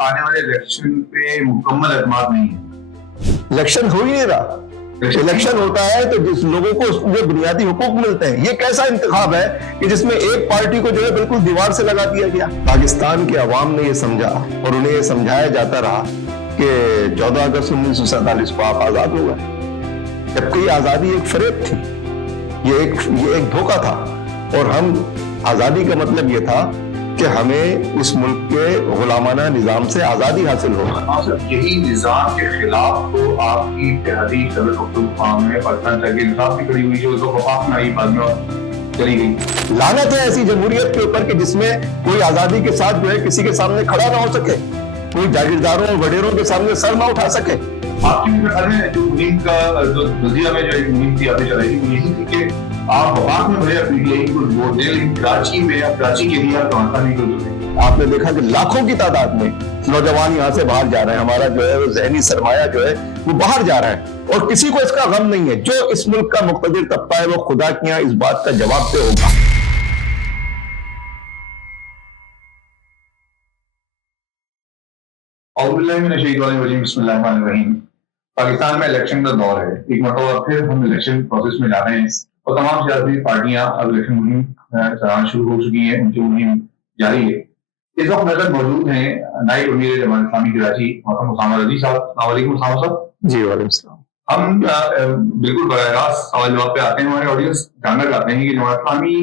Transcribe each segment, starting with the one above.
آنے والے الیکشن پہ مکمل اعتماد نہیں ہے. الیکشن ہو ہی نہیں رہا. الیکشن ہوتا ہے تو جس لوگوں کو جو بنیادی حقوق ملتے ہیں, یہ کیسا انتخاب ہے کہ جس میں ایک پارٹی کو جو ہے بالکل دیوار سے لگا دیا گیا. پاکستان کے عوام نے یہ سمجھا اور انہیں یہ سمجھایا جاتا رہا کہ 14 اگست 1947 کو آپ آزاد ہو گئے, جبکہ یہ آزادی ایک فریب تھی, یہ ایک دھوکہ تھا. اور ہم آزادی کا مطلب یہ تھا کہ ہمیں اس ملک کے غلامانہ نظام سے آزادی حاصل ہو. یہی نظام کے خلاف تو آپ کی اتحادی صدر پختونخوا میں پاکستان تحریک انصاف بھی کھڑی ہوئی جو وفاق میں آئی, بعد میں چلی گئی. لعنت ہے ایسی جمہوریت کے اوپر کہ جس میں کوئی آزادی کے ساتھ جو ہے کسی کے سامنے کھڑا نہ ہو سکے, کوئی جاگیرداروں اور وڈیروں کے سامنے سر نہ اٹھا سکے. آپ کی جو مہم کا جو وزیر میں جو مہم تھی آگے چلائی وہ یہی تھی کہ آپ وفاق میں بھلے پی ٹی آئی کو ووٹ دیں, لیکن کراچی میں کراچی کے لیے آپ پاکستانی کو دیں. آپ نے دیکھا کہ لاکھوں کی تعداد میں نوجوان یہاں سے باہر جا رہے ہیں. ہمارا جو ہے وہ ذہنی سرمایہ جو ہے وہ باہر جا رہا ہے, اور کسی کو اس کا غم نہیں ہے. جو اس ملک کا مقتدر طبقہ ہے وہ خدا کے یہاں اس بات کا جواب دہ ہوگا. اعوذ باللہ من الشیطان الرجیم, بسم اللہ الرحمن الرحیم. پاکستان میں الیکشن کا دور ہے. ایک مرتبہ پھر ہم الیکشن پروسیس میں جا رہے ہیں اور تمام سیاسی پارٹیاں اب الیکشن مہم چلانا شروع ہو چکی ہیں, ان کی مہم جاری ہے. اس وقت نظر موجود ہیں نائب امیر جماعت اسلامی کراچی محترم اسامہ رضی صاحب. السلام علیکم اسامہ صاحب. جی وعلیکم السلام. ہم بالکل براہ راست سوال جواب پہ آتے ہیں. ہمارے آڈینس جاننا چاہتے ہیں کہ جماعت اسلامی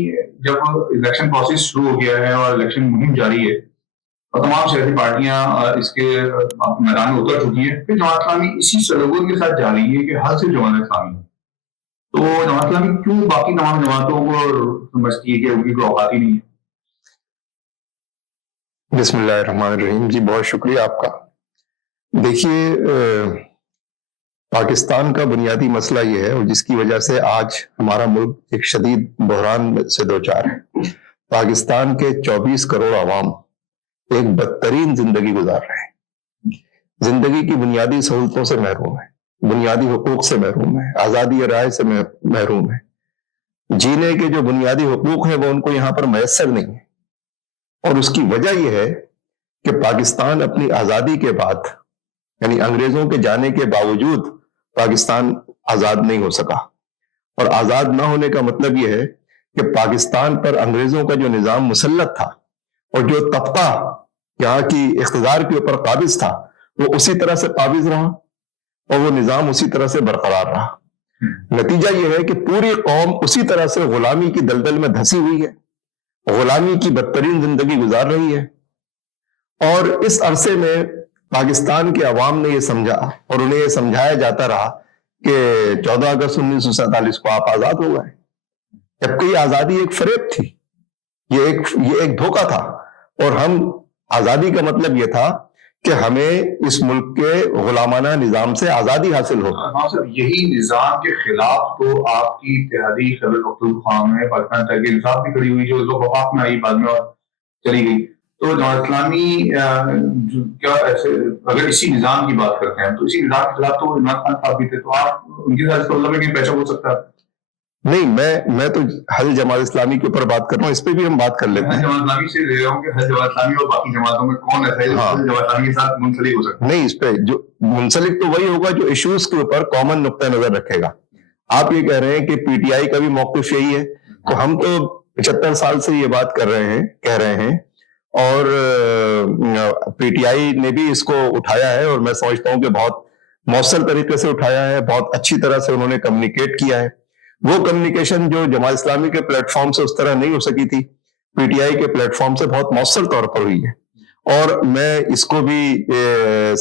جب الیکشن پروسیس شروع ہو گیا ہے اور الیکشن مہم جاری ہے اور تمام سیاسی پارٹیاں اس کے میدان میں اتر چکی ہیں, پھر جماعت اسلامی اسی سلوگن کے ساتھ جا رہی ہے کہ حل صرف جماعت اسلامی ہے. تو جماعت اسلامی کیوں باقی تمام جماعتوں کو سمجھتی ہے کہ ان کی کوئی اوقات ہی نہیں ہے؟ بسم اللہ الرحمن الرحیم. جی بہت شکریہ آپ کا. دیکھیے, پاکستان کا بنیادی مسئلہ یہ ہے اور جس کی وجہ سے آج ہمارا ملک ایک شدید بحران سے دوچار ہے. پاکستان کے 24 کروڑ عوام ایک بدترین زندگی گزار رہے ہیں. زندگی کی بنیادی سہولتوں سے محروم ہے, بنیادی حقوق سے محروم ہے, آزادی رائے سے محروم ہے. جینے کے جو بنیادی حقوق ہیں وہ ان کو یہاں پر میسر نہیں ہے. اور اس کی وجہ یہ ہے کہ پاکستان اپنی آزادی کے بعد, یعنی انگریزوں کے جانے کے باوجود, پاکستان آزاد نہیں ہو سکا. اور آزاد نہ ہونے کا مطلب یہ ہے کہ پاکستان پر انگریزوں کا جو نظام مسلط تھا اور جو طبقہ یہاں کی اقتدار کے اوپر قابض تھا وہ اسی طرح سے قابض رہا اور وہ نظام اسی طرح سے برقرار رہا. نتیجہ یہ ہے کہ پوری قوم اسی طرح سے غلامی کی دلدل میں دھسی ہوئی ہے, غلامی کی بدترین زندگی گزار رہی ہے. اور اس عرصے میں پاکستان کے عوام نے یہ سمجھا اور انہیں یہ سمجھایا جاتا رہا کہ 14 اگست 1947 کو آپ آزاد ہو گئے, جبکہ یہ آزادی ایک فریب تھی, یہ ایک دھوکہ تھا. اور ہم آزادی کا مطلب یہ تھا کہ ہمیں اس ملک کے غلامانہ نظام سے آزادی حاصل ہو. ہاں سر, یہی نظام کے خلاف تو آپ کی اتحادی صدر پختونخوا میں پاکستان تحریک انصاف بھی کھڑی ہوئی جو وفاق میں آئی, بعد میں چلی گئی. تو جماعت اسلامی کیا ایسے اگر اسی نظام کی بات کرتے ہیں تو اسی نظام کے خلاف تو عمران خان صاحب بھی تھے, تو آپ ان کے ساتھ کہیں پیچھا ہو سکتا ہے؟ نہیں, میں تو حل جماعت اسلامی کے اوپر بات کر رہا ہوں, اس پہ بھی ہم بات کر لیتے ہیں. جماعت اسلامی سے لے رہا ہوں کہ حل جماعت اسلامی اور باقی جماعتوں میں کون ایسا ہے جو جماعت اسلامی کے ساتھ منسلک ہو سکتا ہے؟ نہیں, اس پہ جو منسلک تو وہی ہوگا جو ایشوز کے اوپر کامن نقطہ نظر رکھے گا. آپ یہ کہہ رہے ہیں کہ پی ٹی آئی کا بھی موقف یہی ہے, تو ہم تو 75 سال سے یہ بات کہہ رہے ہیں اور پی ٹی آئی نے بھی اس کو اٹھایا ہے اور میں سمجھتا ہوں کہ بہت مؤثر طریقے سے اٹھایا ہے, بہت اچھی طرح سے انہوں نے کمیونیکیٹ کیا ہے. وہ کمیونیکیشن جو جماعت اسلامی کے پلیٹ فارم سے اس طرح نہیں ہو سکی تھی, پی ٹی آئی کے پلیٹ فارم سے بہت مؤثر طور پر ہوئی ہے. اور میں اس کو بھی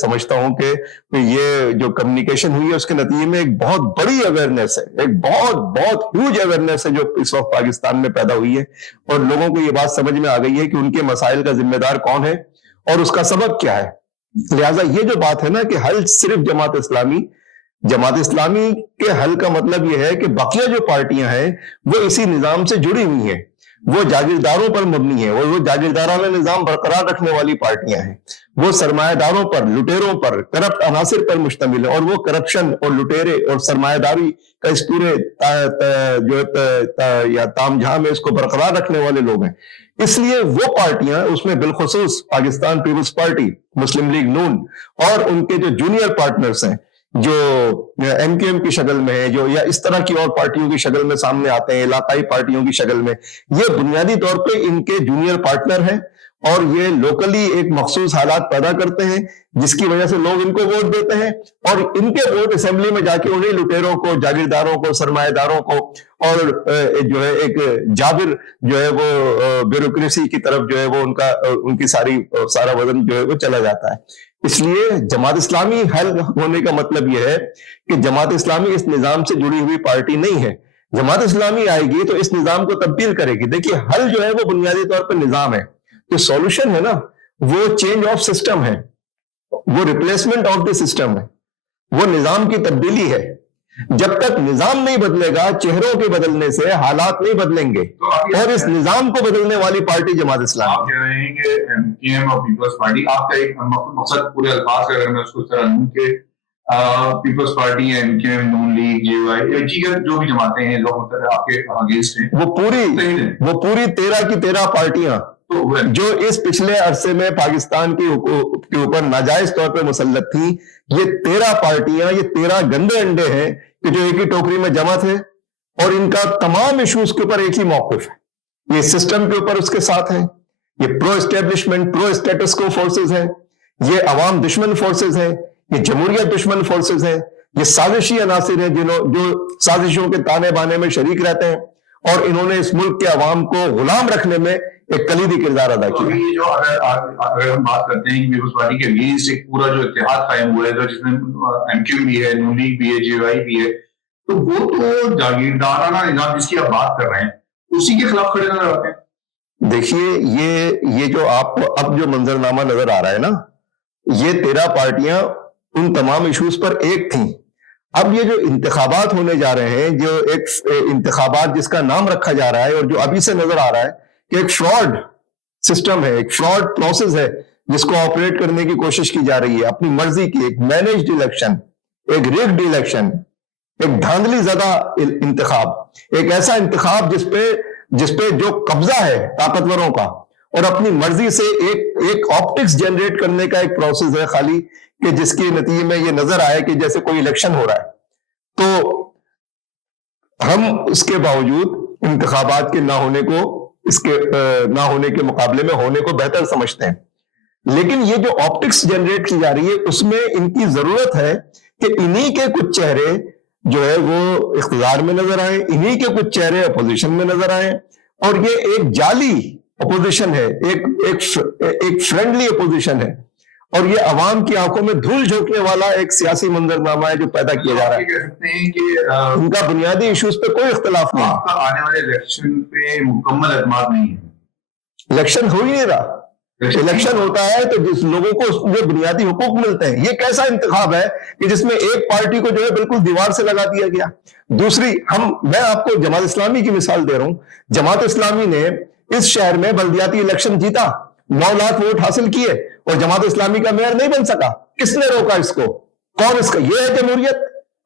سمجھتا ہوں کہ یہ جو کمیونیکیشن ہوئی ہے اس کے نتیجے میں ایک بہت بڑی اویئرنیس ہے, ایک بہت ہیوج اویئرنیس ہے جو اس وقت پاکستان میں پیدا ہوئی ہے, اور لوگوں کو یہ بات سمجھ میں آ گئی ہے کہ ان کے مسائل کا ذمہ دار کون ہے اور اس کا سبب کیا ہے. لہٰذا یہ جو بات ہے نا کہ حل صرف جماعت اسلامی کے حل کا مطلب یہ ہے کہ بقیہ جو پارٹیاں ہیں وہ اسی نظام سے جڑی ہوئی ہیں, وہ جاگیرداروں پر مبنی ہیں, وہ جاگیردارانہ نظام برقرار رکھنے والی پارٹیاں ہیں, وہ سرمایہ داروں پر، لٹیروں پر، کرپٹ عناصر پر مشتمل ہے، اور وہ کرپشن اور لٹیرے اور سرمایہ داری کا اس پورے یا تام جھام میں اس کو برقرار رکھنے والے لوگ ہیں۔ اس لیے وہ پارٹیاں، اس میں بالخصوص پاکستان پیپلز پارٹی، مسلم لیگ نون اور ان کے جو جونیئر پارٹنرز ہیں جو ایم کیو ایم کی شکل میں ہے، جو یا اس طرح کی اور پارٹیوں کی شکل میں سامنے آتے ہیں، علاقائی پارٹیوں کی شکل میں، یہ بنیادی طور پہ ان کے جونیئر پارٹنر ہیں، اور یہ لوکلی ایک مخصوص حالات پیدا کرتے ہیں جس کی وجہ سے لوگ ان کو ووٹ دیتے ہیں، اور ان کے ووٹ اسمبلی میں جا کے انہیں لٹیروں کو، جاگیرداروں کو، سرمایہ داروں کو، اور جو ہے ایک جابر جو ہے وہ بیوروکریسی کی طرف جو ہے وہ ان کی سارا وزن جو ہے وہ چلا جاتا ہے۔ اس لیے جماعت اسلامی حل ہونے کا مطلب یہ ہے کہ جماعت اسلامی اس نظام سے جڑی ہوئی پارٹی نہیں ہے۔ جماعت اسلامی آئے گی تو اس نظام کو تبدیل کرے گی۔ دیکھیے، حل جو ہے وہ بنیادی طور پر نظام ہے، جو سولوشن ہے نا وہ چینج آف سسٹم ہے، وہ ریپلیسمنٹ آف دی سسٹم ہے، وہ نظام کی تبدیلی ہے۔ جب تک نظام نہیں بدلے گا، چہروں کے بدلنے سے حالات نہیں بدلیں گے، اور اس نظام کو بدلنے والی پارٹی جماعت اسلامی۔ آپ کہہ رہے ہیں کہ ایم کیو ایم اور پیپلز پارٹی، آپ کا ایک مقصد پورے الفاظ اگر میں اس کو اس طرح لوں کہ People's Party, M Q M, نون لیگ، جے یو آئی، دیگر جو بھی جماعتیں ہیں جو آپ کے اگینسٹ ہیں، وہ پوری 13 کی 13 پارٹیاں جو اس پچھلے عرصے میں پاکستان کے اوپر ناجائز طور پہ مسلط تھیں، یہ 13 پارٹیاں، یہ 13 گندے انڈے ہیں کہ جو ایک ہی ٹوکری میں جمع تھے، اور ان کا تمام ایشوز کے اوپر ایک ہی موقف ہے۔ یہ سسٹم کے اوپر اس کے ساتھ ہیں، یہ پرو اسٹیبلشمنٹ، پرو اسٹیٹس کو فورسز ہیں، یہ عوام دشمن فورسز ہیں، یہ جمہوریت دشمن فورسز ہیں، یہ سازشی عناصر ہیں جو سازشوں کے تانے بانے میں شریک رہتے ہیں، اور انہوں نے اس ملک کے عوام کو غلام رکھنے میں ایک کلیدی کردار ادا کیا۔ جو اگر ہم بات کرتے ہیں کہ پیپلز پارٹی کے اگینسٹ ایک پورا جو اتحاد قائم ہوا ہے، جس میں ایم کیو بھی ہے، نون لیگ بھی ہے، جے یو آئی بھی ہے، تو وہ تو جاگیردارانہ نظام جس کی آپ بات کر رہے ہیں اسی کے خلاف کھڑے نظر آتے ہیں۔ دیکھیے، یہ جو آپ کو اب جو منظرنامہ نظر آ رہا ہے نا، یہ 13 پارٹیاں ان تمام ایشوز پر ایک تھیں۔ اب یہ جو انتخابات ہونے جا رہے ہیں، جو ایک انتخابات جس کا نام رکھا جا رہا ہے، اور جو ابھی سے نظر آ رہا ہے کہ ایک فراڈ سسٹم ہے، ایک فراڈ پروسیس ہے جس کو آپریٹ کرنے کی کوشش کی جا رہی ہے، اپنی مرضی کی، ایک مینجڈ الیکشن، ایک ریگڈ الیکشن، ایک دھاندلی زدہ انتخاب، ایک ایسا انتخاب جس پہ جو قبضہ ہے طاقتوروں کا، اور اپنی مرضی سے ایک آپٹکس جنریٹ کرنے کا ایک پروسیس ہے خالی، کہ جس کے نتیجے میں یہ نظر آئے کہ جیسے کوئی الیکشن ہو رہا ہے۔ تو ہم اس کے باوجود انتخابات کے نہ ہونے کے مقابلے میں ہونے کو بہتر سمجھتے ہیں، لیکن یہ جو آپٹکس جنریٹ کی جا رہی ہے اس میں ان کی ضرورت ہے کہ انہی کے کچھ چہرے جو ہے وہ اقتدار میں نظر آئیں، انہی کے کچھ چہرے اپوزیشن میں نظر آئیں، اور یہ ایک جعلی اپوزیشن ہے، ایک فرینڈلی اپوزیشن ہے، اور یہ عوام کی آنکھوں میں دھول جھونکنے والا ایک سیاسی منظرنامہ ہے جو پیدا کیا جا رہا ہے۔ کہہ سکتے ہیں کہ ان کا بنیادی ایشوز پہ کوئی اختلاف نہیں آپ کا آنے والے الیکشن پہ مکمل اعتماد نہیں ہے۔ الیکشن ہو ہی نہیں رہا۔ الیکشن ہوتا ہے تو جس لوگوں کو جو بنیادی حقوق ملتے ہیں، یہ کیسا انتخاب ہے کہ جس میں ایک پارٹی کو جو ہے بالکل دیوار سے لگا دیا گیا، دوسری میں آپ کو جماعت اسلامی کی مثال دے رہا ہوں۔ جماعت اسلامی نے اس شہر میں بلدیاتی الیکشن جیتا، 9 لاکھ ووٹ حاصل کیے، اور جماعت اسلامی کا میئر نہیں بن سکا۔ کس نے روکا اس کو؟ کون اس کا؟ یہ ہے جمہوریت؟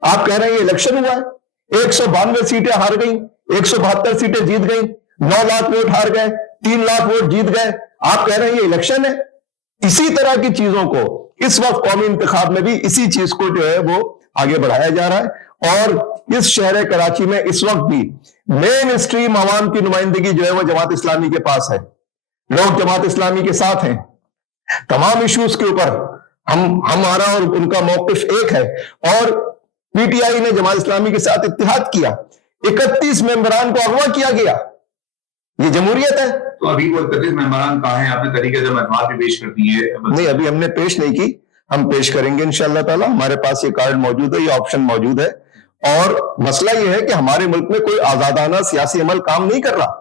آپ کہہ رہے ہیں یہ الیکشن ہوا ہے، 192 سیٹیں ہار گئیں، 172 سیٹیں جیت گئیں، 9 لاکھ ووٹ ہار گئے، 3 لاکھ ووٹ جیت گئے، آپ کہہ رہے ہیں یہ الیکشن ہے؟ اسی طرح کی چیزوں کو اس وقت قومی انتخاب میں بھی اسی چیز کو جو ہے وہ آگے بڑھایا جا رہا ہے، اور اس شہر کراچی میں اس وقت بھی مین اسٹریم عوام کی نمائندگی جو ہے وہ جماعت اسلامی کے پاس ہے، لوگ جماعت اسلامی کے ساتھ ہیں، تمام ایشوز کے اوپر ہمارا اور ان کا موقف ایک ہے، اور پی ٹی آئی نے جماعت اسلامی کے ساتھ اتحاد کیا، 31 ممبران کو اغوا کیا گیا۔ یہ جمہوریت ہے۔ تو ابھی وہ 31 ممبران کہاں ہیں؟ آپ نے طریقے سے معلومات بھی پیش کر دی ہے؟ نہیں، ابھی ہم نے پیش نہیں کی، ہم پیش کریں گے انشاءاللہ تعالی۔ ہمارے پاس یہ کارڈ موجود ہے، یہ آپشن موجود ہے، اور مسئلہ یہ ہے کہ ہمارے ملک میں کوئی آزادانہ سیاسی عمل کام نہیں کر رہا،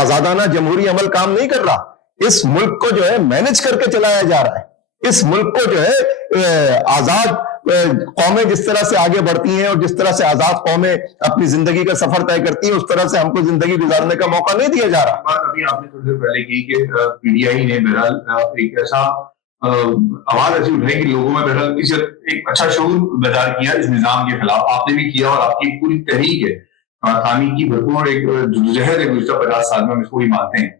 آزادانہ جمہوری عمل کام نہیں کر رہا۔ اس ملک کو جو ہے مینج کر کے چلایا جا رہا ہے۔ اس ملک کو جو ہے آزاد قومیں جس طرح سے آگے بڑھتی ہیں، اور جس طرح سے آزاد قومیں اپنی زندگی کا سفر طے کرتی ہیں، اس طرح سے ہم کو زندگی گزارنے کا موقع نہیں دیا جا رہا۔ بات ابھی آپ نے تھوڑی دیر پہلے کی کہ پی ڈی آئی نے بہرحال ایک ایسا آواز ایسی اٹھائی کہ لوگوں میں بہرحال کسی ایک اچھا شعور بیدار کیا اس نظام کے خلاف. آپ نے بھی کیا اور آپ کی پوری تحریک ہے خامی کی بھرپور ایک جدوجہد ہے گزشتہ 50 سال میں, ہم اس کو بھی مانتے ہیں.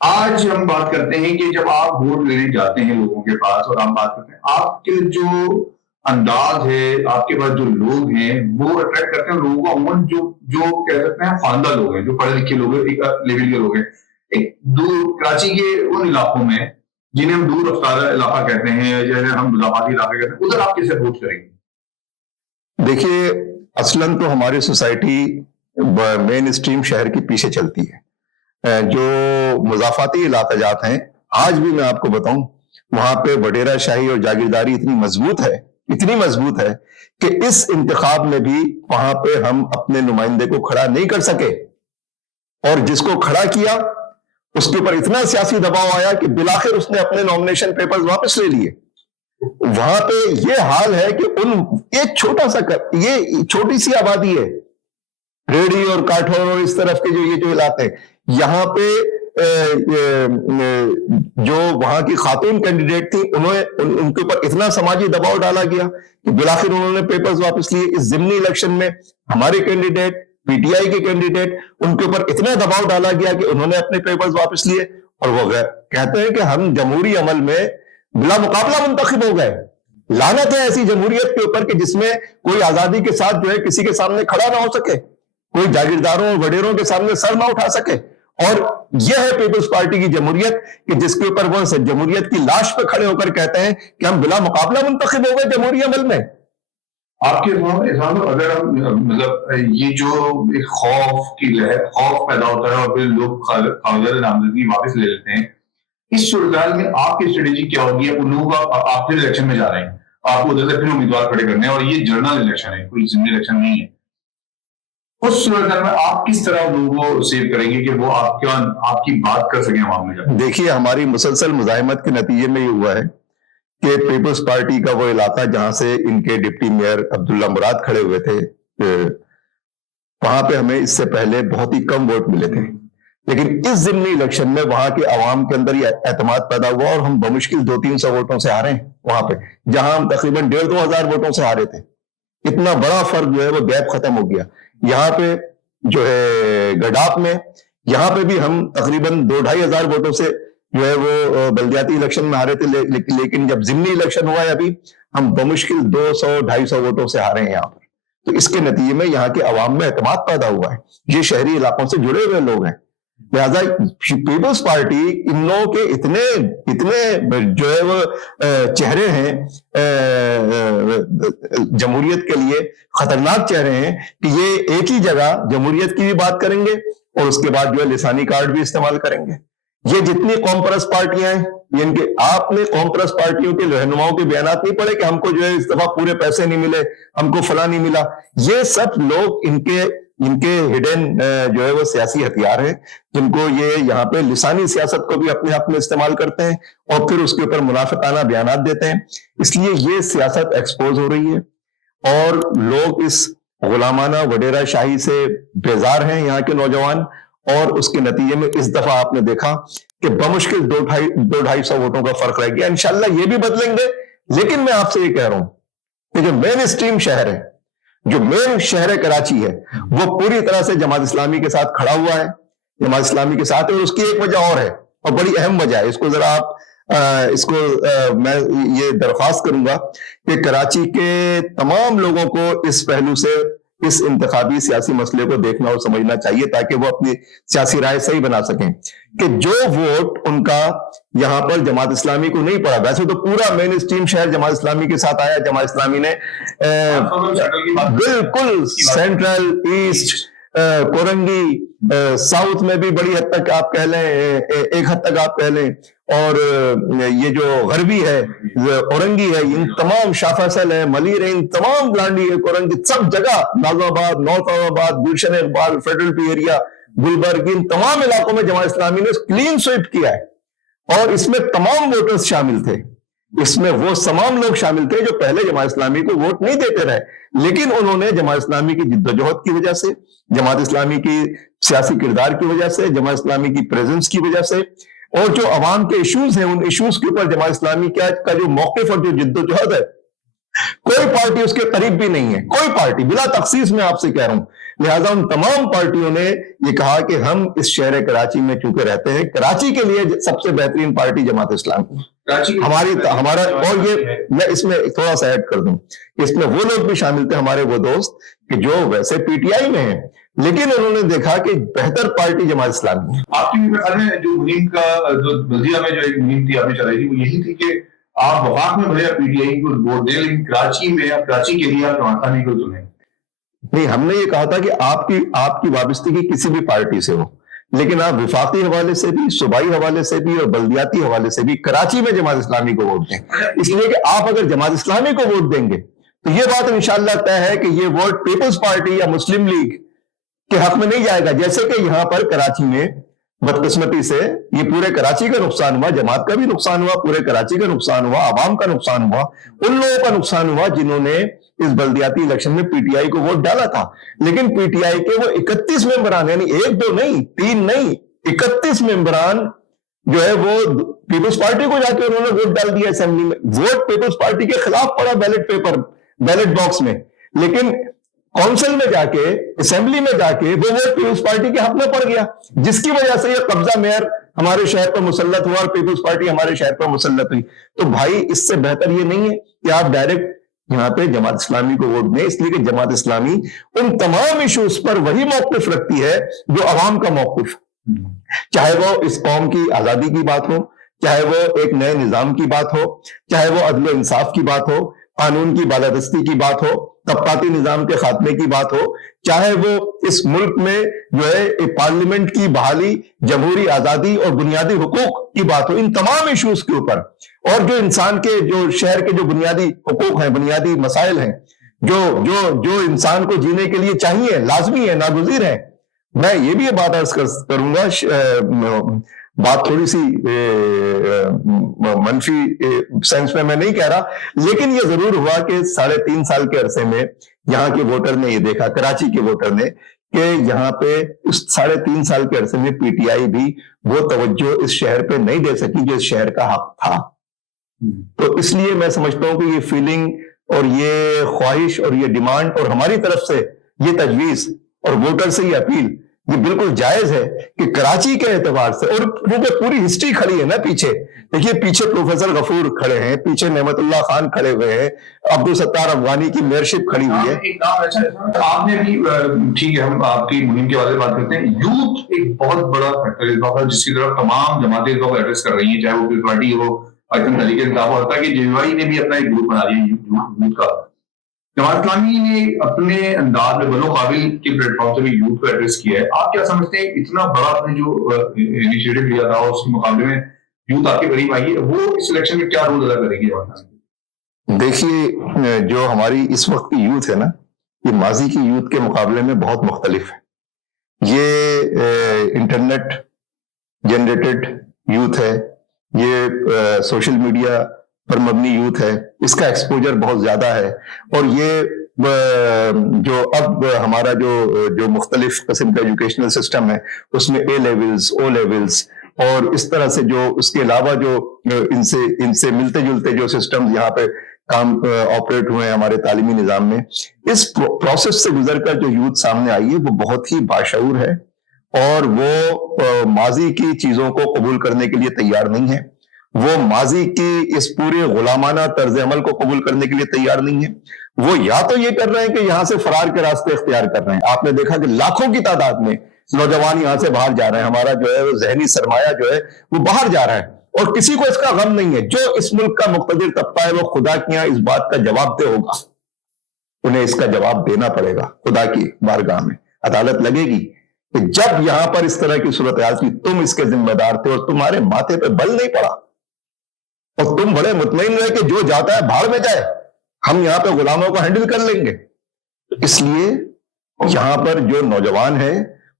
آج ہم بات کرتے ہیں کہ جب آپ ووٹ لینے جاتے ہیں لوگوں کے پاس اور ہم بات کرتے ہیں, آپ کے جو انداز ہے, آپ کے پاس جو لوگ ہیں وہ اٹریکٹ کرتے ہیں لوگوں کو عموماً جو کہہ سکتے ہیں خواندہ لوگ ہیں, جو پڑھے لکھے لوگ ہیں, ایک لیول کے لوگ ہیں. ایک دور کراچی کے ان علاقوں میں جنہیں ہم دور افطارہ علاقہ کہتے ہیں, جیسے ہم مضافاتی علاقے کہتے ہیں, ادھر آپ کیسے اپروچ کریں گے؟ دیکھیے اصلاً تو ہماری سوسائٹی مین اسٹریم شہر کے پیچھے چلتی ہے. جو مضافاتی علاقہ جات ہیں, آج بھی میں آپ کو بتاؤں وہاں پہ وڈیرہ شاہی اور جاگیرداری اتنی مضبوط ہے کہ اس انتخاب میں بھی وہاں پہ ہم اپنے نمائندے کو کھڑا نہیں کر سکے, اور جس کو کھڑا کیا اس کے اوپر اتنا سیاسی دباؤ آیا کہ بالآخر اس نے اپنے نامنیشن پیپرز واپس لے لیے. وہاں پہ یہ حال ہے کہ ایک یہ چھوٹی سی آبادی ہے, ریڑھی اور کاٹھور اور اس طرف کے جو علاقے, یہاں پہ جو وہاں کی خاتون کینڈیڈیٹ تھی ان کے اوپر اتنا سماجی دباؤ ڈالا گیا کہ بالآخر انہوں نے پیپرز واپس لیے. اس ضمنی الیکشن میں ہمارے کینڈیڈیٹ, پی ٹی آئی کے کینڈیڈیٹ, ان کے اوپر اتنا دباؤ ڈالا گیا کہ انہوں نے اپنے پیپرز واپس لیے, اور وہ کہتے ہیں کہ ہم جمہوری عمل میں بلا مقابلہ منتخب ہو گئے. لعنت ہے ایسی جمہوریت کے اوپر کہ جس میں کوئی آزادی کے ساتھ جو ہے کسی کے سامنے کھڑا نہ ہو سکے, کوئی جاگیرداروں اور وڈیروں کے سامنے سر نہ اٹھا سکے. اور یہ ہے پیپلز پارٹی کی جمہوریت کہ جس کے اوپر وہ جمہوریت کی لاش پہ کھڑے ہو کر کہتے ہیں کہ ہم بلا مقابلہ منتخب ہو گئے جمہوری عمل میں. آپ کے اگر ہم مطلب یہ جو ایک خوف پیدا ہوتا ہے اور پھر لوگ کاغذات نامزدگی واپس لے لیتے ہیں, اس صورتحال میں آپ کی اسٹریٹجی کیا ہوگی؟ آپ لوگوں کا آپ پھر الیکشن میں جا رہے ہیں, آپ کو ادھر سے پھر امیدوار کھڑے کرنے ہیں اور یہ جنرل الیکشن ہے, کوئی ضمنی الیکشن نہیں ہے. اس صورتحال میں آپ کس طرح لوگوں کو سیو کریں گے کہ وہ آپ کی بات کر سکیں عوام میں؟ دیکھیے ہماری مسلسل مزاحمت کے نتیجے میں یہ ہوا ہے کہ پیپلز پارٹی کا وہ علاقہ جہاں سے ان کے ڈپٹی میئر عبداللہ مراد کھڑے ہوئے تھے, وہاں پہ ہمیں اس سے پہلے بہت ہی کم ووٹ ملے تھے, لیکن اس ضمنی الیکشن میں وہاں کے عوام کے اندر یہ اعتماد پیدا ہوا اور ہم بمشکل 200-300 ووٹوں سے ہارے ہیں وہاں پہ, جہاں ہم تقریباً 1,500-2,000 ووٹوں سے ہارے تھے. اتنا بڑا فرق جو ہے وہ گیپ ختم ہو گیا. یہاں پہ جو ہے گڈاپ میں, یہاں پہ بھی ہم تقریباً 2,000-2,500 ووٹوں سے جو ہے وہ بلدیاتی الیکشن میں ہارے تھے, لیکن جب ضمنی الیکشن ہوا ہے ابھی ہم بمشکل 200-250 ووٹوں سے ہارے ہیں یہاں پر. تو اس کے نتیجے میں یہاں کے عوام میں اعتماد پیدا ہوا ہے. یہ شہری علاقوں سے جڑے ہوئے لوگ ہیں, لہذا پیپلز پارٹی ان لوگوں کے اتنے جو ہے وہ چہرے ہیں جمہوریت کے لیے, خطرناک چہرے ہیں کہ یہ ایک ہی جگہ جمہوریت کی بھی بات کریں گے اور اس کے بعد جو ہے لسانی کارڈ بھی استعمال کریں گے. یہ جتنی قوم پرست پارٹیاں ہیں, یعنی کہ آپ نے قوم پرست پارٹیوں کے رہنماؤں کے بیانات نہیں پڑھے کہ ہم کو جو ہے اس دفعہ پورے پیسے نہیں ملے, ہم کو فلاں نہیں ملا. یہ سب لوگ ان کے ہڈن جو ہے وہ سیاسی ہتھیار ہیں جن کو یہ یہاں پہ لسانی سیاست کو بھی اپنے آپ میں استعمال کرتے ہیں اور پھر اس کے اوپر منافقانہ بیانات دیتے ہیں. اس لیے یہ سیاست ایکسپوز ہو رہی ہے اور لوگ اس غلامانہ وڈیرہ شاہی سے بیزار ہیں یہاں کے نوجوان, اور اس کے نتیجے میں اس دفعہ آپ نے دیکھا کہ بمشکل 200-250 ووٹوں کا فرق رہ گیا. انشاءاللہ یہ بھی بدلیں گے, لیکن میں آپ سے یہ کہہ رہا ہوں کہ جو مین اسٹریم شہر ہے, جو مین شہر کراچی ہے, وہ پوری طرح سے جماعت اسلامی کے ساتھ کھڑا ہوا ہے, جماعت اسلامی کے ساتھ ہے. اور اس کی ایک وجہ اور ہے اور بڑی اہم وجہ ہے, اس کو ذرا آپ میں یہ درخواست کروں گا کہ کراچی کے تمام لوگوں کو اس پہلو سے اس انتخابی سیاسی مسئلے کو دیکھنا اور سمجھنا چاہیے تاکہ وہ اپنی سیاسی رائے صحیح بنا سکیں کہ جو ووٹ ان کا یہاں پر جماعت اسلامی کو نہیں پڑا. ویسے تو پورا مین اسٹریم شہر جماعت اسلامی کے ساتھ آیا, جماعت اسلامی نے بالکل سینٹرل, ایسٹ, کورنگی, ساؤتھ میں بھی بڑی حد تک آپ کہہ لیں, ایک حد تک آپ کہہ لیں, اور یہ جو غربی ہے اورنگی ہے, ان تمام شاہ فیصل ہے, ملیر ہے, ان تمام لانڈی ہے, کورنگی, سب جگہ, نازم آباد, نارتھ آباد, گلشن اقبال, فیڈرلٹی ایریا, گلبرگ, ان تمام علاقوں میں جماعت اسلامی نے کلین سویپ کیا ہے. اور اس میں تمام ووٹرز شامل تھے, اس میں وہ تمام لوگ شامل تھے جو پہلے جماعت اسلامی کو ووٹ نہیں دیتے رہے, لیکن انہوں نے جماعت اسلامی کی جدوجہد کی وجہ سے, جماعت اسلامی کی سیاسی کردار کی وجہ سے, جماعت اسلامی کی پریزنس کی وجہ سے اور جو عوام کے ایشوز ہیں ان ایشوز کے اوپر جماعت اسلامی کا جو موقف اور جو جدوجہد ہے، کوئی پارٹی اس کے قریب بھی نہیں ہے، کوئی پارٹی بلا تخصیص میں آپ سے کہہ رہا ہوں۔ لہٰذا ان تمام پارٹیوں نے یہ کہا کہ ہم اس شہر کراچی میں چونکہ رہتے ہیں، کراچی کے لیے سب سے بہترین پارٹی جماعت اسلامی ہمارا، اور یہ میں اس میں تھوڑا سا ایڈ کر دوں، اس میں وہ لوگ بھی شامل تھے ہمارے وہ دوست کہ جو ویسے پی ٹی آئی میں ہیں لیکن انہوں نے دیکھا کہ بہتر پارٹی جماعت اسلامی ہے۔ آپ کی خیال میں جو مہم کا جو بلدیہ میں جو ایک مہم تھی آپ نے چلائی تھی وہ یہی تھی کہ آپ وفاق میں بھلے پی ٹی آئی کو ووٹ دیں لیکن کراچی میں آپ کراچی کے لیے آپ جماعت اسلامی کو چنیں؟ نہیں، ہم نے یہ کہا تھا کہ آپ کی وابستگی کسی بھی پارٹی سے ہو لیکن آپ وفاقی حوالے سے بھی، صوبائی حوالے سے بھی اور بلدیاتی حوالے سے بھی کراچی میں جماعت اسلامی کو ووٹ دیں، اس لیے کہ آپ اگر جماعت اسلامی کو ووٹ دیں گے تو یہ بات انشاءاللہ طے ہے کہ یہ ووٹ پیپلز پارٹی یا مسلم لیگ کے حق میں نہیں جائے گا، جیسے کہ یہاں پر کراچی میں بدقسمتی سے یہ پورے کراچی کا نقصان ہوا، جماعت کا بھی نقصان ہوا، پورے کراچی کا نقصان ہوا، عوام کا نقصان ہوا، ان لوگوں کا نقصان ہوا جنہوں نے اس بلدیاتی الیکشن میں پی ٹی آئی کو ووٹ ڈالا تھا، لیکن پی ٹی آئی کے وہ 31 ممبران، یعنی 1 2 نہیں 3 نہیں 31 ممبران جو ہے وہ پیپلز پارٹی کو جا کے انہوں نے ووٹ ڈال دیا اسمبلی میں، ووٹ پیپلز پارٹی کے خلاف پڑا بیلٹ باکس میں، لیکن کونسل میں جا کے، اسمبلی میں جا کے وہ ووٹ پیپلز پارٹی کے حق میں پڑ گیا، جس کی وجہ سے یہ قبضہ میئر ہمارے شہر پر مسلط ہوا اور پیپلز پارٹی ہمارے شہر پر مسلط ہوئی۔ تو بھائی اس سے بہتر یہ نہیں ہے کہ آپ ڈائریکٹ یہاں پہ جماعت اسلامی کو ووٹ دیں، اس لیے کہ جماعت اسلامی ان تمام ایشوز پر وہی موقف رکھتی ہے جو عوام کا موقف، چاہے وہ اس قوم کی آزادی کی بات ہو، چاہے وہ ایک نئے نظام کی بات ہو، چاہے وہ عدل و انصاف کی بات ہو، قانون کی بالادستی کی بات ہو، طبقاتی نظام کے خاتمے کی بات ہو، چاہے وہ اس ملک میں جو ہے پارلیمنٹ کی بحالی، جمہوری آزادی اور بنیادی حقوق کی بات ہو، ان تمام ایشوز کے اوپر اور جو انسان کے جو شہر کے جو بنیادی حقوق ہیں، بنیادی مسائل ہیں، جو انسان کو جینے کے لیے چاہیے، لازمی ہے، ناگزیر ہے۔ میں یہ بھی بات عرض کروں گا، بات تھوڑی سی منفی سینس میں نہیں کہہ رہا، لیکن یہ ضرور ہوا کہ 3.5 سال کے عرصے میں یہاں کے ووٹر نے یہ دیکھا، کراچی کے ووٹر نے، کہ یہاں پہ اس 3.5 سال کے عرصے میں پی ٹی آئی بھی وہ توجہ اس شہر پہ نہیں دے سکی جو اس شہر کا حق تھا۔ تو اس لیے میں سمجھتا ہوں کہ یہ فیلنگ اور یہ خواہش اور یہ ڈیمانڈ اور ہماری طرف سے یہ تجویز اور ووٹر سے یہ اپیل یہ بالکل جائز ہے کہ کراچی کے اعتبار سے، اور پوری ہسٹری کھڑی ہے نا پیچھے، دیکھیے پیچھے پروفیسر غفور کھڑے ہیں، پیچھے نعمت اللہ خان کھڑے ہوئے ہیں، عبدالستار افغانی کی میئرشپ کھڑی ہوئی ہے۔ آپ نے بھی ٹھیک ہے، ہم آپ کی مہم کے بارے میں بات کرتے ہیں۔ یوتھ ایک بہت بڑا فیکٹر اس وقت جس کی طرف تمام جماعتیں اس وقت ایڈریس کر رہی ہیں، چاہے وہ پیپلز پارٹی ہو، پاکستان تحریک انصاف ہو، حتیٰ کہ جے یو آئی نے بھی اپنا ایک گروپ بنا لیا یوتھ کا۔ جماعت اسلامی نے اپنے انداز میں بلو قابل کے پلیٹ فارم سے بھی یوتھ کو ایڈریس کیا ہے۔ آپ کیا سمجھتے ہیں اتنا بڑا آپ نے جو انیشیٹو لیا تھا اس کے مقابلے میں یوتھ آپ کے قریب آئی ہے، وہ اس الیکشن میں کیا رول ادا کرے گی جماعت اسلامی؟ دیکھیے جو ہماری اس وقت کی یوتھ ہے نا، یہ ماضی کی یوتھ کے مقابلے میں بہت مختلف ہے۔ یہ انٹرنیٹ جنریٹڈ یوتھ ہے، یہ سوشل میڈیا پر مبنی یوتھ ہے، اس کا ایکسپوجر بہت زیادہ ہے، اور یہ جو اب ہمارا جو مختلف قسم کا ایجوکیشنل سسٹم ہے اس میں اے لیولز، او لیولز اور اس طرح سے جو اس کے علاوہ جو ان سے ملتے جلتے جو سسٹم یہاں پہ کام آپریٹ ہوئے ہیں ہمارے تعلیمی نظام میں، اس پروسیس سے گزر کر جو یوتھ سامنے آئی ہے وہ بہت ہی باشعور ہے، اور وہ ماضی کی چیزوں کو قبول کرنے کے لیے تیار نہیں ہے، وہ ماضی کی اس پورے غلامانہ طرز عمل کو قبول کرنے کے لیے تیار نہیں ہے۔ وہ یا تو یہ کر رہے ہیں کہ یہاں سے فرار کے راستے اختیار کر رہے ہیں، آپ نے دیکھا کہ لاکھوں کی تعداد میں نوجوان یہاں سے باہر جا رہے ہیں، ہمارا جو ہے وہ ذہنی سرمایہ جو ہے وہ باہر جا رہا ہے، اور کسی کو اس کا غم نہیں ہے۔ جو اس ملک کا مقتدر طبقہ ہے وہ خدا کے یہاں اس بات کا جواب دہ ہوگا، انہیں اس کا جواب دینا پڑے گا، خدا کی بارگاہ میں عدالت لگے گی کہ جب یہاں پر اس طرح کی صورتحال کی تم اس کے ذمہ دار تھے اور تمہارے ماتھے پہ بل نہیں پڑا، اور تم بڑے مطمئن رہے کہ جو جاتا ہے بھاڑ میں جائے، ہم یہاں پہ غلاموں کو ہینڈل کر لیں گے۔ اس لیے یہاں پر جو نوجوان ہے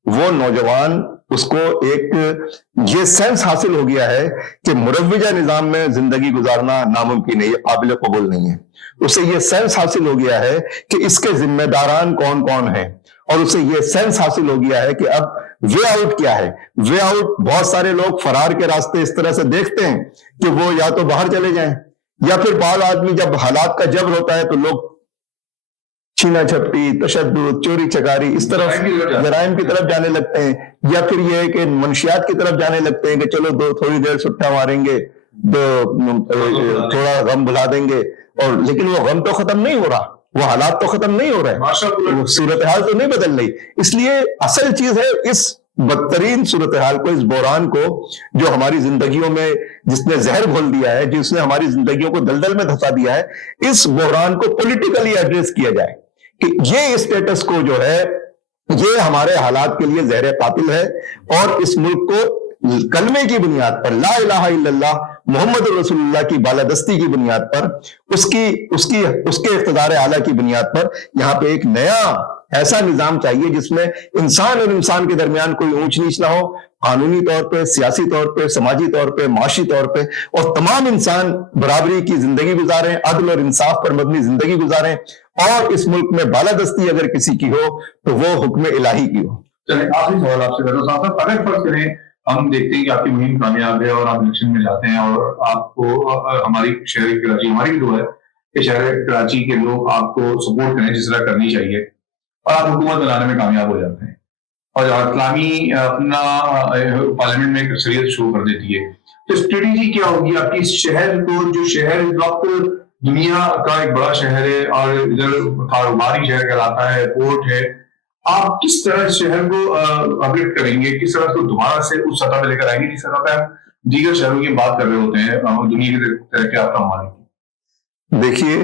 وہ نوجوان اس کو ایک یہ سینس حاصل ہو گیا ہے کہ مروجہ نظام میں زندگی گزارنا ناممکن ہے، یہ قابل قبول نہیں ہے۔ اسے یہ سینس حاصل ہو گیا ہے کہ اس کے ذمہ داران کون کون ہیں، اور اسے یہ سینس حاصل ہو گیا ہے کہ اب وے آؤٹ کیا ہے؟ وے آؤٹ بہت سارے لوگ فرار کے راستے اس طرح سے دیکھتے ہیں کہ وہ یا تو باہر چلے جائیں، یا پھر بعض آدمی جب حالات کا جبر ہوتا ہے تو لوگ چھینا چھپٹی، تشدد، چوری چکاری، اس طرف جرائم کی طرف جانے لگتے ہیں، یا پھر یہ ہے کہ منشیات کی طرف جانے لگتے ہیں کہ چلو تھوڑی دیر سٹا ماریں گے تو تھوڑا غم بھلا دیں گے، اور لیکن وہ غم تو ختم نہیں ہو رہا، وہ حالات تو ختم نہیں ہو رہے، صورتحال تو نہیں بدل رہی۔ اس لیے اصل چیز ہے اس بدترین صورتحال کو، اس بحران کو جو ہماری زندگیوں میں جس نے زہر گھول دیا ہے، جس نے ہماری زندگیوں کو دلدل میں دھسا دیا ہے، اس بحران کو پولیٹیکلی ایڈریس کیا جائے کہ یہ اسٹیٹس کو جو ہے یہ ہمارے حالات کے لیے زہر قاتل ہے، اور اس ملک کو کلمے کی بنیاد پر، لا الہ الا اللہ محمد رسول اللہ کی بالادستی کی بنیاد پر، اس کے اقتدار اعلیٰ کی بنیاد پر یہاں پہ ایک نیا ایسا نظام چاہیے جس میں انسان اور انسان کے درمیان کوئی اونچ نیچ نہ ہو، قانونی طور پہ، سیاسی طور پہ، سماجی طور پہ، معاشی طور پہ، اور تمام انسان برابری کی زندگی گزاریں، عدل اور انصاف پر مبنی زندگی گزاریں، اور اس ملک میں بالادستی اگر کسی کی ہو تو وہ حکم الہی کی ہو۔ چلیں آخری سوال آپ سے کرتا ہوں صاحب، اگر فرض کریں ہم دیکھتے ہیں کہ آپ کی مہم کامیاب ہے اور آپ الیکشن میں جاتے ہیں، اور آپ کو ہماری شہر کراچی، ہماری بھی دعا ہے کہ شہر کراچی کے لوگ آپ کو سپورٹ کریں جس طرح کرنی چاہیے، اور آپ حکومت بنانے میں کامیاب ہو جاتے ہیں، اور اسلامی اپنا پارلیمنٹ میں ایک اکثریت شروع کر دیتی ہے، تو اسٹریٹجی کیا ہوگی آپ کی اس شہر کو، جو شہر اس وقت دنیا کا ایک بڑا شہر ہے اور ادھر کاروباری شہر کہلاتا ہے، پورٹ ہے، آپ کس طرح اس شہر کو اپڈیٹ کریں گے، کس طرح اس کو دوبارہ سے اس سطح پہ لے کر آئیں گے جس طرح پہ آپ دیگر شہروں کی بات کر رہے ہوتے ہیں دنیا کے ترقی یافتہ ممالک کی؟ دیکھیے،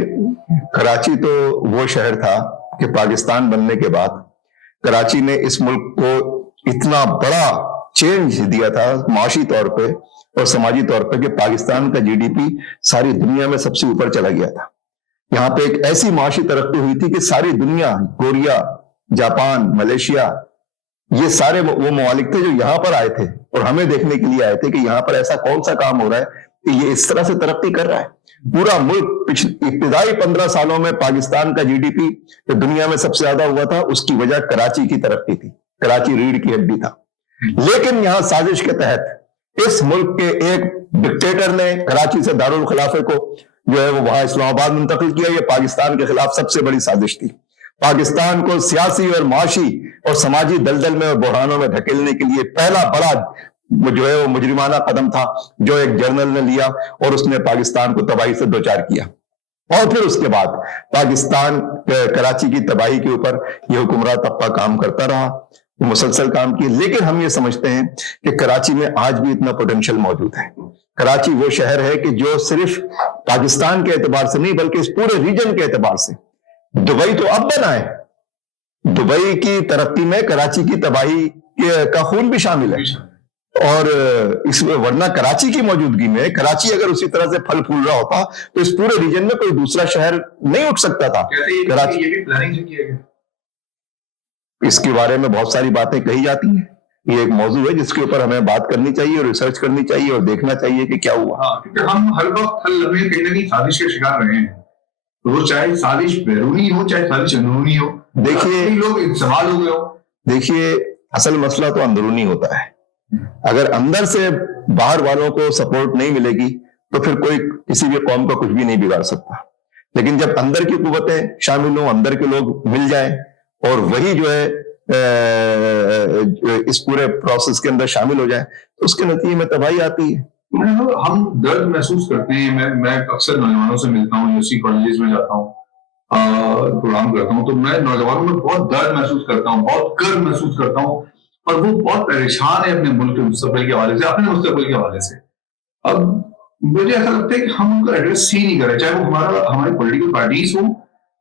کراچی تو وہ شہر تھا کہ پاکستان بننے کے بعد کراچی نے اس ملک کو اتنا بڑا چینج دیا تھا معاشی طور پہ اور سماجی طور پہ کہ پاکستان کا جی ڈی پی ساری دنیا میں سب سے اوپر چلا گیا تھا۔ یہاں پہ ایک ایسی معاشی ترقی ہوئی تھی کہ ساری دنیا، کوریا، جاپان، ملیشیا، یہ سارے وہ ممالک تھے جو یہاں پر آئے تھے اور ہمیں دیکھنے کے لیے آئے تھے کہ یہاں پر ایسا کون سا کام ہو رہا ہے کہ یہ اس طرح سے ترقی کر رہا ہے۔ پورا ملک ابتدائی 15 سالوں میں پاکستان کا جی ڈی پی جو دنیا میں سب سے زیادہ ہوا تھا، اس کی وجہ کراچی کی ترقی تھی، کراچی ریڑھ کی ہڈی تھا۔ لیکن یہاں سازش کے تحت اس ملک کے ایک ڈکٹیٹر نے کراچی سے دارالخلافے کو جو ہے وہ وہاں اسلام آباد منتقل کیا۔ یہ پاکستان کے خلاف سب سے بڑی سازش تھی، پاکستان کو سیاسی اور معاشی اور سماجی دلدل میں اور بحرانوں میں دھکیلنے کے لیے پہلا بڑا جو ہے وہ مجرمانہ قدم تھا جو ایک جرنل نے لیا، اور اس نے پاکستان کو تباہی سے دوچار کیا۔ اور پھر اس کے بعد پاکستان کراچی کی تباہی کے اوپر یہ حکمراں طبقہ کام کرتا رہا، مسلسل کام کیے۔ لیکن ہم یہ سمجھتے ہیں کہ کراچی میں آج بھی اتنا پوٹینشیل موجود ہے۔ کراچی وہ شہر ہے کہ جو صرف پاکستان کے اعتبار سے نہیں بلکہ اس پورے ریجن کے اعتبار سے، دبئی تو اب بنا ہے، دبئی کی ترقی میں کراچی کی تباہی کا خون بھی شامل ہے، اور اس میں ورنہ کراچی کی موجودگی میں کراچی اگر اسی طرح سے پھل پھول رہا ہوتا تو اس پورے ریجن میں کوئی دوسرا شہر نہیں اٹھ سکتا تھا۔ کراچی یہ بھی پلاننگ سے کیا گیا، اس کے بارے میں بہت ساری باتیں کہی جاتی ہیں، یہ ایک موضوع ہے جس کے اوپر ہمیں بات کرنی چاہیے اور ریسرچ کرنی چاہیے اور دیکھنا چاہیے کہ کیا ہوا۔ ہاں، کیونکہ ہم ہر وقت ہر لمحے کہیں نہ کہیں سازش کے شکار رہے ہیں، وہ چاہے سازش بیرونی ہو چاہے سازش اندرونی ہو۔ دیکھیے لوگ استعمال ہو گئے ہو، دیکھیے اصل مسئلہ تو اندرونی ہوتا ہے۔ اگر اندر سے باہر والوں کو سپورٹ نہیں ملے گی تو پھر کوئی کسی بھی قوم کا کچھ بھی نہیں بگاڑ سکتا، لیکن جب اندر کی قوتیں شامل ہوں، اندر کے لوگ مل جائیں اور وہی جو ہے اس پورے پروسیس کے اندر شامل ہو جائیں تو اس کے نتیجے میں تباہی آتی ہے۔ ہم درد محسوس کرتے ہیں، میں اکثر نوجوانوں سے ملتا ہوں، یونیورسٹی کالجز میں جاتا ہوں، پروگرام کرتا ہوں، تو میں نوجوانوں میں بہت درد محسوس کرتا ہوں، بہت کرب محسوس کرتا ہوں، اور وہ بہت پریشان ہے اپنے ملک کے مستقبل کے حوالے سے، اپنے مستقبل کے حوالے سے۔ اب مجھے ایسا لگتا ہے کہ ہم ان کو ایڈریس ہی نہیں کریں، چاہے وہ ہماری پولیٹیکل پارٹیز ہوں،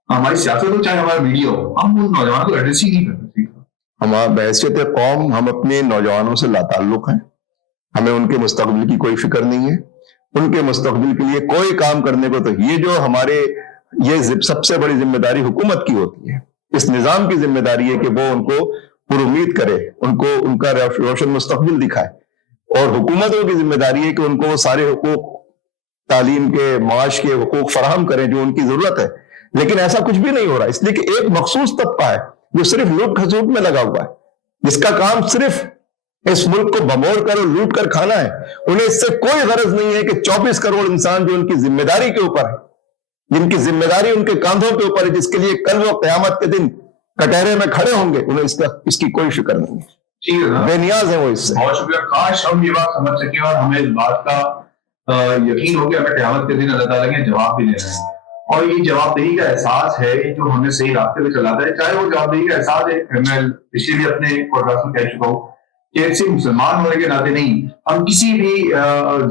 ہماری سیاست ہو، چاہے ہمارا میڈیا ہو، ہم ان نوجوانوں کو ایڈریس ہی نہیں کرتے۔ ہمارا بحیثیت قوم ہم اپنے نوجوانوں سے لاتعلق ہیں، ہمیں ان کے مستقبل کی کوئی فکر نہیں ہے، ان کے مستقبل کے لیے کوئی کام کرنے کو۔ تو یہ جو ہمارے یہ سب سے بڑی ذمہ داری حکومت کی ہوتی ہے، اس نظام کی ذمہ داری ہے کہ وہ ان کو پر امید کرے، ان کو ان کا روشن مستقبل دکھائے، اور حکومتوں کی ذمہ داری ہے کہ ان کو وہ سارے حقوق، تعلیم کے، معاش کے حقوق فراہم کریں جو ان کی ضرورت ہے۔ لیکن ایسا کچھ بھی نہیں ہو رہا، اس لیے کہ ایک مخصوص طبقہ ہے جو صرف لوٹ کھسوٹ میں لگا ہوا ہے۔ جس کا کام صرف اس ملک کو بموڑ کر اور لوٹ کر کھانا ہے. انہیں اس سے کوئی غرض نہیں ہے کہ 24 کروڑ انسان جو ان کی ذمہ داری کے اوپر ہے, جن کی ذمہ داری ان کے کاندھوں کے اوپر ہے, جس کے لیے کل وہ قیامت کے دن کٹہرے میں کھڑے ہوں گے, انہیں اس کی کوئی فکر نہیں ہے. ٹھیک ہے, بے نیاز ہیں وہ اس سے. بہت شکریہ. کاش ہم یہ بات سمجھ سکیں اور ہمیں اس بات کا یقین ہو کہ ہمیں قیامت کے دن اللہ تعالیٰ کے جواب بھی دینا ہے, اور یہ جواب دہی کا احساس ہے جو ہمیں صحیح راستے پہ چلاتا ہے. چاہے وہ جواب دہی کا احساس ہے, میں پچھلے بھی اپنے پوڈکاسٹ میں کہہ چکا ہوں کہ صرف مسلمان ہونے کے ناطے نہیں, ہم کسی بھی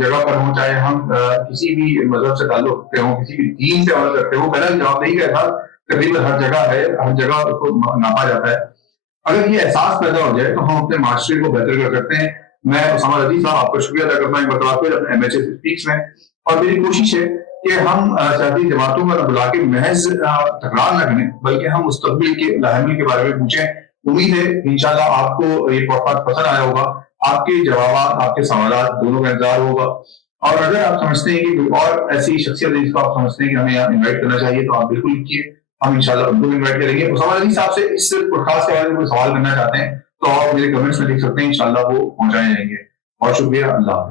جگہ پر ہوں, چاہے ہم کسی بھی مذہب سے تعلق رکھتے ہوں, کسی بھی دین سے عمل کرتے ہوں, پہلا جواب دہی کا احساس تقریباً ہر جگہ ہے, ہر جگہ کو ناپا جاتا ہے. اگر یہ احساس پیدا ہو جائے تو ہم اپنے معاشرے کو بہتر کر سکتے ہیں. میں اسامہ رضی صاحب آپ کا شکریہ ادا کرتا ہوں ایک مرتبہ پھر اپنے MHA اسپیکس میں, اور میری کوشش ہے کہ ہم سیاسی جماعتوں کو بلا کے محض تکرار نہ کریں بلکہ ہم مستقبل کے لاحمل کے بارے میں پوچھیں. امید ہے انشاءاللہ آپ کو یہ پوڈکاسٹ پسند آیا ہوگا, آپ کے جوابات, آپ کے سوالات دونوں کا انتظار ہوگا. اور اگر آپ سمجھتے ہیں کہ کوئی اور ایسی شخصیت جس کو آپ سمجھتے ہیں کہ ہمیں یہاں انوائٹ کرنا چاہیے تو آپ بالکل کیجیے, ہم انشاءاللہ ان کو انوائٹ کریں گے. اسامہ رضی صاحب سے اس پوڈکاسٹ کے بارے میں کوئی سوال کرنا چاہتے ہیں تو آپ میرے کمنٹس میں لکھ سکتے ہیں, انشاءاللہ وہ پہنچائے جائیں گے. بہت شکریہ, اللہ حافظ.